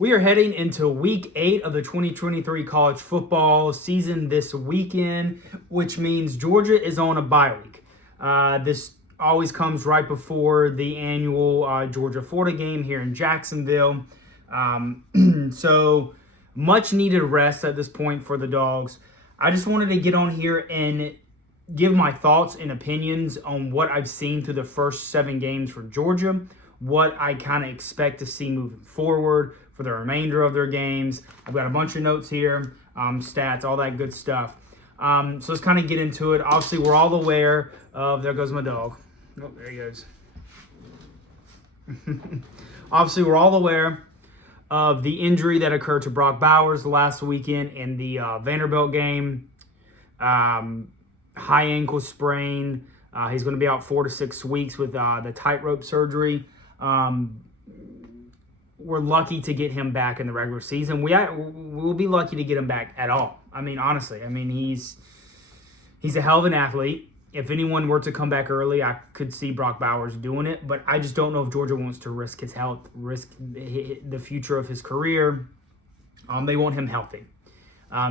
We are heading into week 8 of the 2023 college football season this weekend, which means Georgia is on a bye week. This always comes right before the annual Georgia-Florida game here in Jacksonville. So much needed rest at this point for the Dogs. I just wanted to get on here and give my thoughts and opinions on what I've seen through the first 7 games for Georgia, what I kind of expect to see moving forward for the remainder of their games. I've got a bunch of notes here, stats, all that good stuff. So let's kind of get into it. Obviously, we're all aware of, there goes my dog. Oh, there he goes. Obviously, we're all aware of the injury that occurred to Brock Bowers last weekend in the Vanderbilt game. High ankle sprain. He's going to be out 4 to 6 weeks with the tightrope surgery. We're lucky to get him back in the regular season. We'll be lucky to get him back at all. I mean, honestly, he's a hell of an athlete. If anyone were to come back early, I could see Brock Bowers doing it, but I just don't know if Georgia wants to risk his health, risk the future of his career. They want him healthy.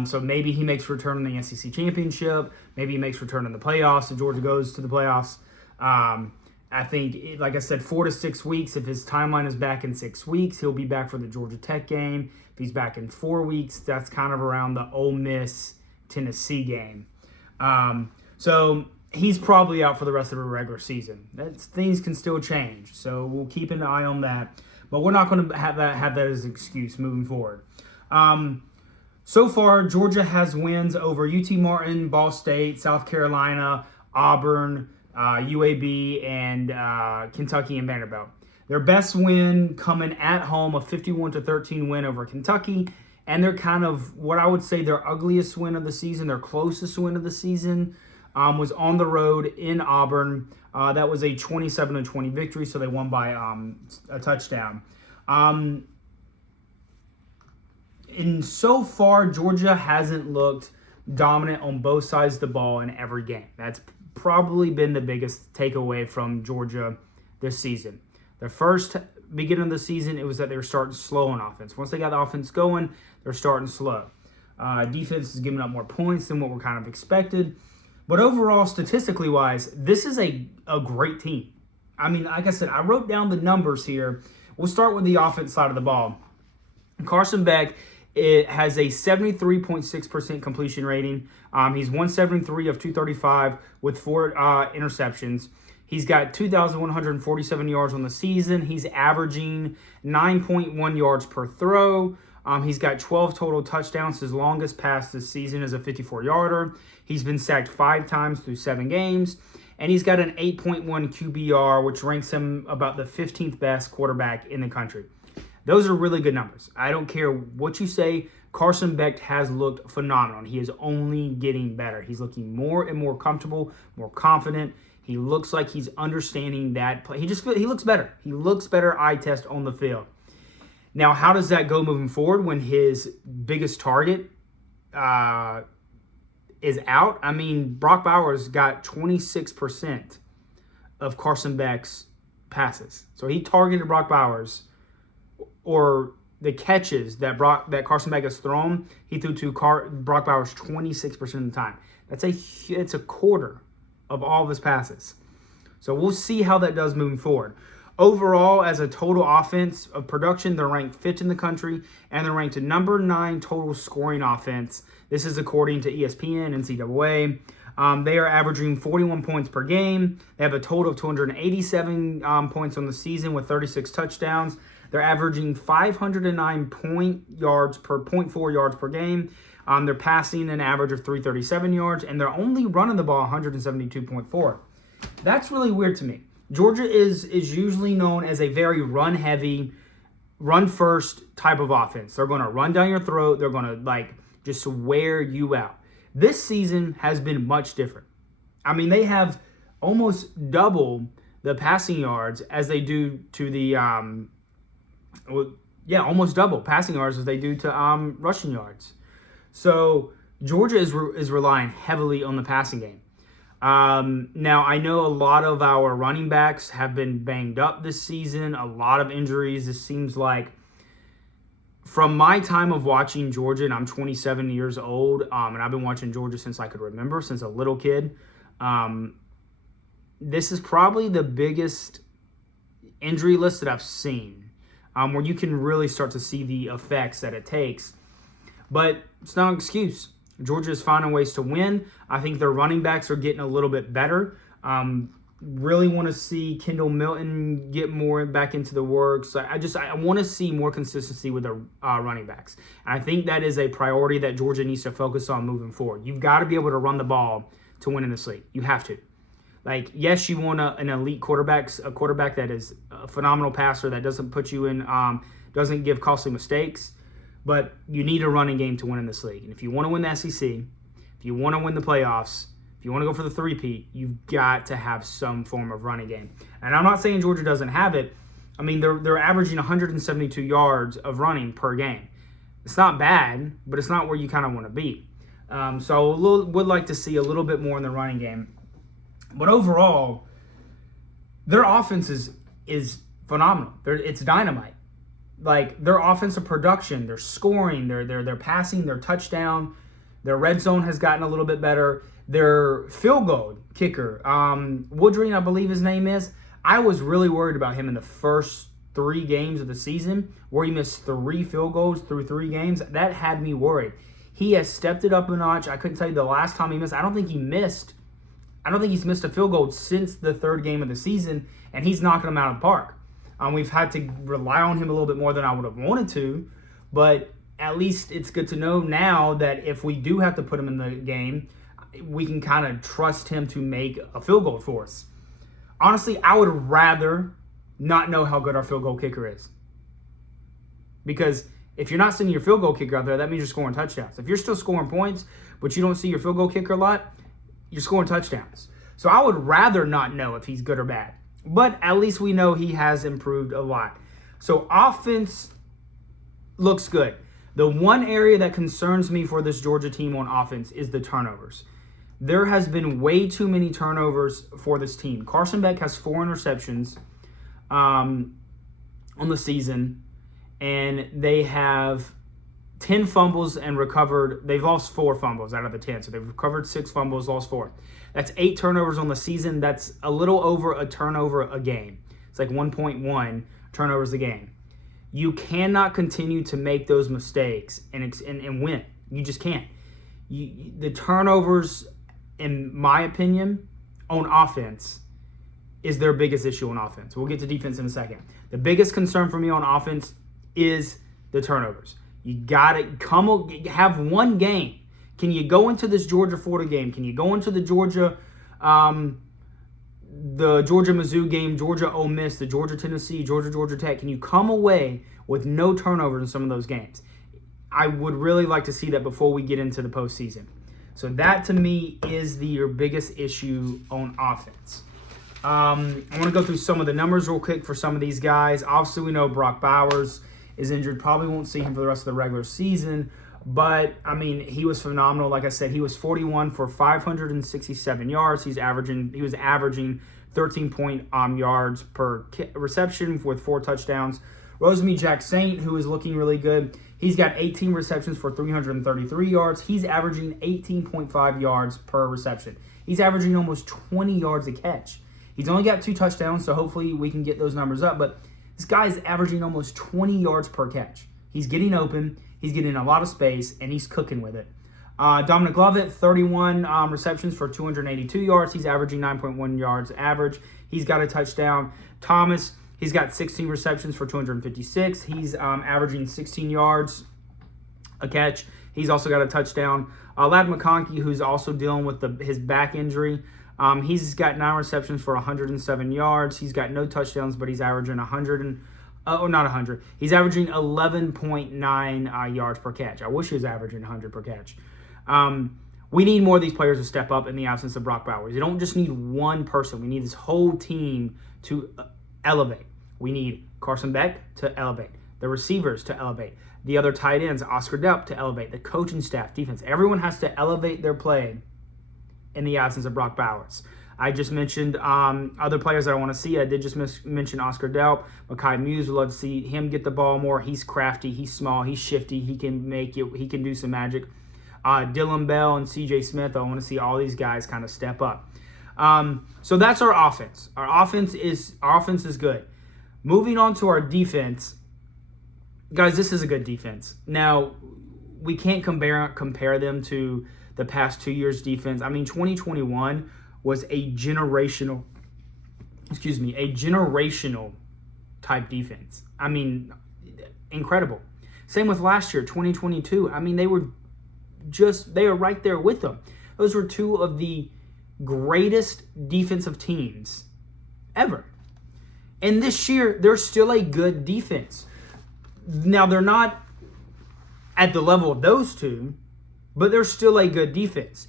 So maybe he makes return in the SEC championship. Maybe he makes return in the playoffs if Georgia goes to the playoffs. I think, like I said, 4 to 6 weeks. If his timeline is back in 6 weeks, he'll be back for the Georgia Tech game. If he's back in 4 weeks, that's kind of around the Ole Miss-Tennessee game. So he's probably out for the rest of the regular season. Things can still change, so we'll keep an eye on that. But we're not going to have that as an excuse moving forward. So far, Georgia has wins over UT Martin, Ball State, South Carolina, Auburn, UAB, and Kentucky and Vanderbilt. Their best win coming at home, a 51-13 win over Kentucky, and they're kind of what I would say their ugliest win of the season, their closest win of the season, was on the road in Auburn. That was a 27-20 victory, so they won by a touchdown. And so far, Georgia hasn't looked dominant on both sides of the ball in every game. That's probably been the biggest takeaway from Georgia this season. The first beginning of the season, it was that they were starting slow on offense. Once they got the offense going, they're starting slow. Defense is giving up more points than what were kind of expected. But overall, statistically wise, this is a great team. I mean, like I said, I wrote down the numbers here. We'll start with the offense side of the ball. Carson Beck, it has a 73.6% completion rating. He's 173 of 235 with 4 interceptions. He's got 2,147 yards on the season. He's averaging 9.1 yards per throw. He's got 12 total touchdowns. His longest pass this season is a 54-yarder. He's been sacked 5 times through 7 games. And he's got an 8.1 QBR, which ranks him about the 15th best quarterback in the country. Those are really good numbers. I don't care what you say. Carson Beck has looked phenomenal. He is only getting better. He's looking more and more comfortable, more confident. He looks like he's understanding that play. He looks better. He looks better eye test on the field. Now, how does that go moving forward when his biggest target is out? I mean, Brock Bowers got 26% of Carson Beck's passes. So he targeted Brock Bowers, or the catches that Carson Beck has thrown, he threw to Brock Bowers 26% of the time. It's a quarter of all of his passes. So we'll see how that does moving forward. Overall, as a total offense of production, they're ranked 5th in the country, and they're ranked number 9 total scoring offense. This is according to ESPN and NCAA. They are averaging 41 points per game. They have a total of 287 points on the season with 36 touchdowns. They're averaging 509 0.4 yards per game. They're passing an average of 337 yards, and they're only running the ball 172.4. That's really weird to me. Georgia is usually known as a very run-heavy, run-first type of offense. They're going to run down your throat. They're going to, just wear you out. This season has been much different. I mean, they have almost double the passing yards as they do to the almost double passing yards as they do to rushing yards. So Georgia is relying heavily on the passing game. Now, I know a lot of our running backs have been banged up this season, a lot of injuries. It seems like from my time of watching Georgia, and I'm 27 years old, and I've been watching Georgia since I could remember, since a little kid, this is probably the biggest injury list that I've seen, where you can really start to see the effects that it takes. But it's not an excuse. Georgia is finding ways to win. I think their running backs are getting a little bit better. Really want to see Kendall Milton get more back into the works. I want to see more consistency with the running backs. And I think that is a priority that Georgia needs to focus on moving forward. You've got to be able to run the ball to win in this league. You have to. Like, yes, you want an elite quarterback, a quarterback that is a phenomenal passer, that doesn't put you in, doesn't give costly mistakes, but you need a running game to win in this league. And if you want to win the SEC, if you want to win the playoffs, if you want to go for the three-peat, you've got to have some form of running game. And I'm not saying Georgia doesn't have it. I mean, they're averaging 172 yards of running per game. It's not bad, but it's not where you kind of want to be. So would like to see a little bit more in the running game. But overall, their offense is phenomenal. It's dynamite. Like, their offensive production, their scoring, their passing, their touchdown, their red zone has gotten a little bit better. Their field goal kicker, Woodring, I believe his name is. I was really worried about him in the first 3 games of the season, where he missed 3 field goals through 3 games. That had me worried. He has stepped it up a notch. I couldn't tell you the last time he missed. I don't think he's missed a field goal since the 3rd game of the season, and he's knocking them out of the park. We've had to rely on him a little bit more than I would have wanted to, but at least it's good to know now that if we do have to put him in the game, we can kind of trust him to make a field goal for us. Honestly, I would rather not know how good our field goal kicker is. Because if you're not sending your field goal kicker out there, that means you're scoring touchdowns. If you're still scoring points, but you don't see your field goal kicker a lot, you're scoring touchdowns. So I would rather not know if he's good or bad. But at least we know he has improved a lot. So offense looks good. The one area that concerns me for this Georgia team on offense is the turnovers. There has been way too many turnovers for this team. Carson Beck has 4 interceptions on the season, and they have 10 fumbles and recovered. They've lost 4 fumbles out of the 10. So they've recovered 6 fumbles, lost 4. That's 8 turnovers on the season. That's a little over a turnover a game. It's like 1.1 turnovers a game. You cannot continue to make those mistakes and win. You just can't. The turnovers, in my opinion, on offense is their biggest issue on offense. We'll get to defense in a second. The biggest concern for me on offense is the turnovers. You got to have one game. Can you go into this Georgia-Florida game? Can you go into the Georgia Mizzou game, Georgia-Ole Miss, the Georgia-Tennessee, Georgia-Georgia Tech? Can you come away with no turnovers in some of those games? I would really like to see that before we get into the postseason. So that, to me, is your biggest issue on offense. I want to go through some of the numbers real quick for some of these guys. Obviously, we know Brock Bowers is injured. Probably won't see him for the rest of the regular season. But, I mean, he was phenomenal. Like I said, he was 41 for 567 yards. He was averaging 13 yards per reception with 4 touchdowns. Rosemy-Jacksaint, who is looking really good, he's got 18 receptions for 333 yards. He's averaging 18.5 yards per reception. He's averaging almost 20 yards a catch. He's only got 2 touchdowns, so hopefully we can get those numbers up. But this guy's averaging almost 20 yards per catch. He's getting open, he's getting a lot of space, and he's cooking with it. Dominic Lovett, 31 receptions for 282 yards. He's averaging 9.1 yards average. He's got a touchdown. Thomas, he's got 16 receptions for 256. He's averaging 16 yards a catch. He's also got a touchdown. Ladd McConkey, who's also dealing with his back injury, he's got 9 receptions for 107 yards. He's got no touchdowns, but he's averaging He's averaging 11.9 yards per catch. I wish he was averaging 100 per catch. We need more of these players to step up in the absence of Brock Bowers. You don't just need one person. We need this whole team to elevate. We need Carson Beck to elevate, the receivers to elevate, the other tight ends, Oscar Delp, to elevate, the coaching staff, defense. Everyone has to elevate their play in the absence of Brock Bowers. I just mentioned other players that I want to see. I did just mention Oscar Delp. Makai Muse, would love to see him get the ball more. He's crafty. He's small. He's shifty. He can make it. He can do some magic. Dylan Bell and C.J. Smith, I want to see all these guys kind of step up. So that's our offense. Our offense is good. Moving on to our defense, guys, this is a good defense. Now, we can't compare them to the past 2 years' defense. I mean, 2021 was a generational type defense. I mean, incredible. Same with last year, 2022. I mean, they were right there with them. Those were two of the greatest defensive teams ever. And this year, they're still a good defense. Now, they're not at the level of those two, but they're still a good defense.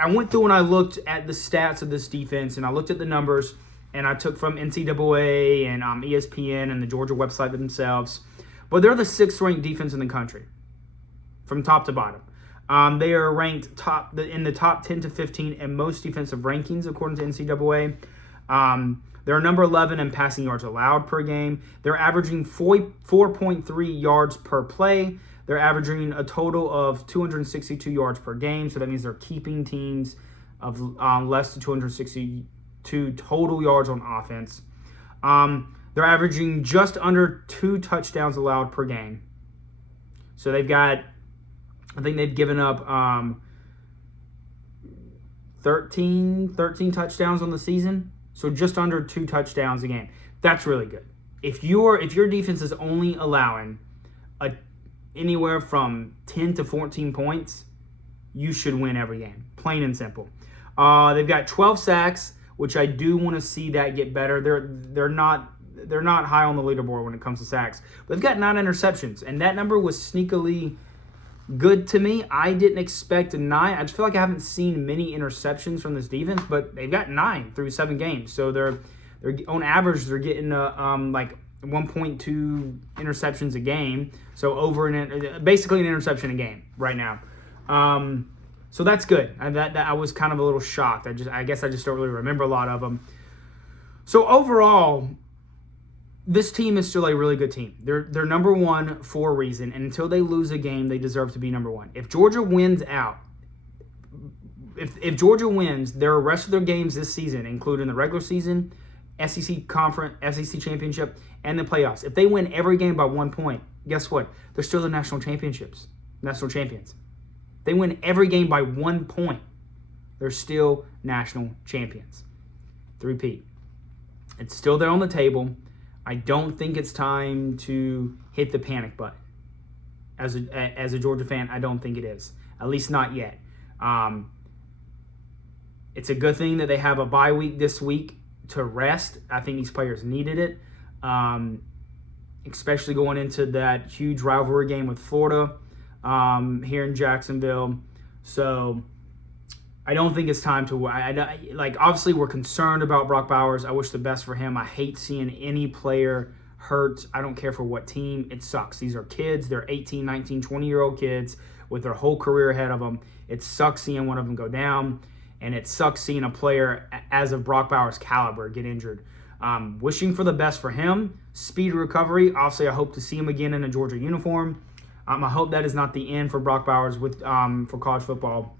I went through and I looked at the stats of this defense, and I looked at the numbers, and I took from NCAA and ESPN and the Georgia website themselves. But they're the 6th-ranked defense in the country, from top to bottom. They are ranked in the top 10 to 15 in most defensive rankings, according to NCAA. They're number 11 in passing yards allowed per game. They're averaging 4.3 yards per play. They're averaging a total of 262 yards per game, so that means they're keeping teams of less than 262 total yards on offense. They're averaging just under 2 touchdowns allowed per game. So they've got, I think they've given up 13 touchdowns on the season. So just under 2 touchdowns a game. That's really good. If your defense is only allowing anywhere from 10 to 14 points, you should win every game. Plain and simple. They've got 12 sacks, which I do want to see that get better. They're not high on the leaderboard when it comes to sacks. But they've got 9 interceptions, and that number was sneakily good to me. I didn't expect 9. I just feel like I haven't seen many interceptions from this defense, but they've got 9 through 7 games. So they're on average they're getting like 1.2 interceptions a game. So basically an interception a game right now. So that's good. I was kind of a little shocked. I guess I just don't really remember a lot of them. So overall, this team is still a really good team. They're number 1 for a reason, and until they lose a game, they deserve to be number 1. If Georgia wins out, if Georgia wins their rest of their games this season, including the regular season, SEC Conference, SEC Championship, and the playoffs, if they win every game by 1 point, guess what? They're still the national champions. They win every game by 1 point, they're still national champions. To repeat, it's still there on the table. I don't think it's time to hit the panic button. As a Georgia fan, I don't think it is. At least not yet. It's a good thing that they have a bye week this week to rest. I think these players needed it, especially going into that huge rivalry game with Florida here in Jacksonville. So I don't think it's time to obviously we're concerned about Brock Bowers. I wish the best for him. I hate seeing any player hurt. I don't care for what team. It sucks. These are kids. They're 18, 19, 20-year-old kids with their whole career ahead of them. It sucks seeing one of them go down, and it sucks seeing a player as of Brock Bowers' caliber get injured. Wishing for the best for him. Speed recovery. Obviously, I hope to see him again in a Georgia uniform. I hope that is not the end for Brock Bowers for college football.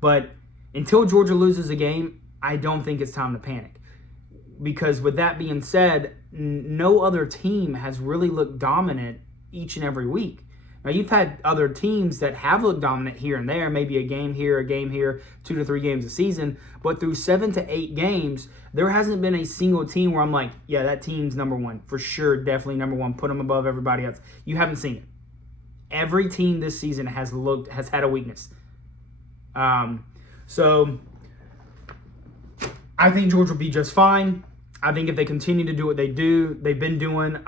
But until Georgia loses a game, I don't think it's time to panic. Because with that being said, no other team has really looked dominant each and every week. Now, you've had other teams that have looked dominant here and there, maybe a game here, 2 to 3 games a season. But through 7 to 8 games, there hasn't been a single team where I'm like, yeah, that team's number 1. For sure, definitely number 1. Put them above everybody else. You haven't seen it. Every team this season has had a weakness. So I think Georgia will be just fine. I think if they continue to do what they've been doing,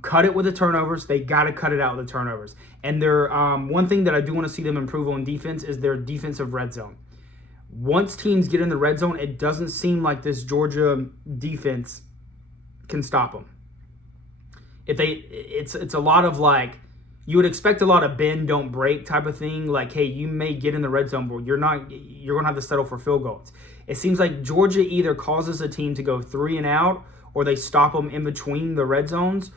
cut it with the turnovers. They got to cut it out with the turnovers. And their one thing that I do want to see them improve on defense is their defensive red zone. Once teams get in the red zone, it doesn't seem like this Georgia defense can stop them. It's a lot of you would expect a lot of bend, don't break type of thing. Like, hey, you may get in the red zone, but you're going to have to settle for field goals. It seems like Georgia either causes a team to go 3 and out, or they stop them in between the red zones,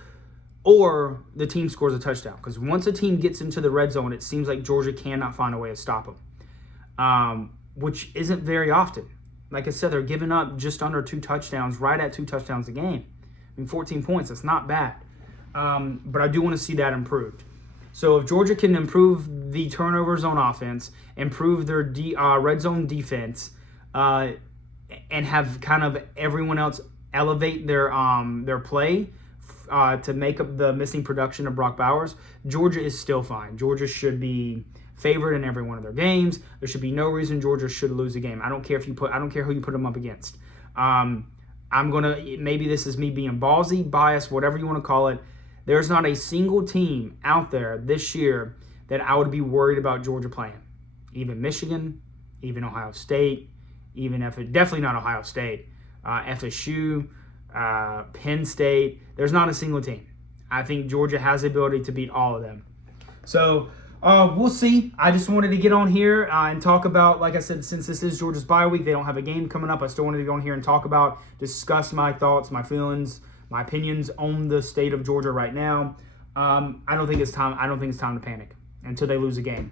or the team scores a touchdown. Because once a team gets into the red zone, it seems like Georgia cannot find a way to stop them, which isn't very often. Like I said, they're giving up just under 2 touchdowns, right at 2 touchdowns a game. I mean, 14 points, that's not bad. But I do want to see that improved. So if Georgia can improve the turnovers on offense, improve their red zone defense, and have kind of everyone else elevate their play to make up the missing production of Brock Bowers, Georgia is still fine. Georgia should be favored in every one of their games. There should be no reason Georgia should lose a game. I don't care who you put them up against. Maybe this is me being ballsy, biased, whatever you want to call it. There's not a single team out there this year that I would be worried about Georgia playing. Even Michigan, even Ohio State, definitely not Ohio State, FSU, Penn State. There's not a single team. I think Georgia has the ability to beat all of them. So we'll see. I just wanted to get on here and talk about, like I said, since this is Georgia's bye week, they don't have a game coming up. I still wanted to go on here and discuss my thoughts, my feelings, my opinions on the state of Georgia right now. I don't think it's time to panic until they lose a game.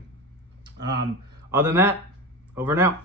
Other than that, over and out.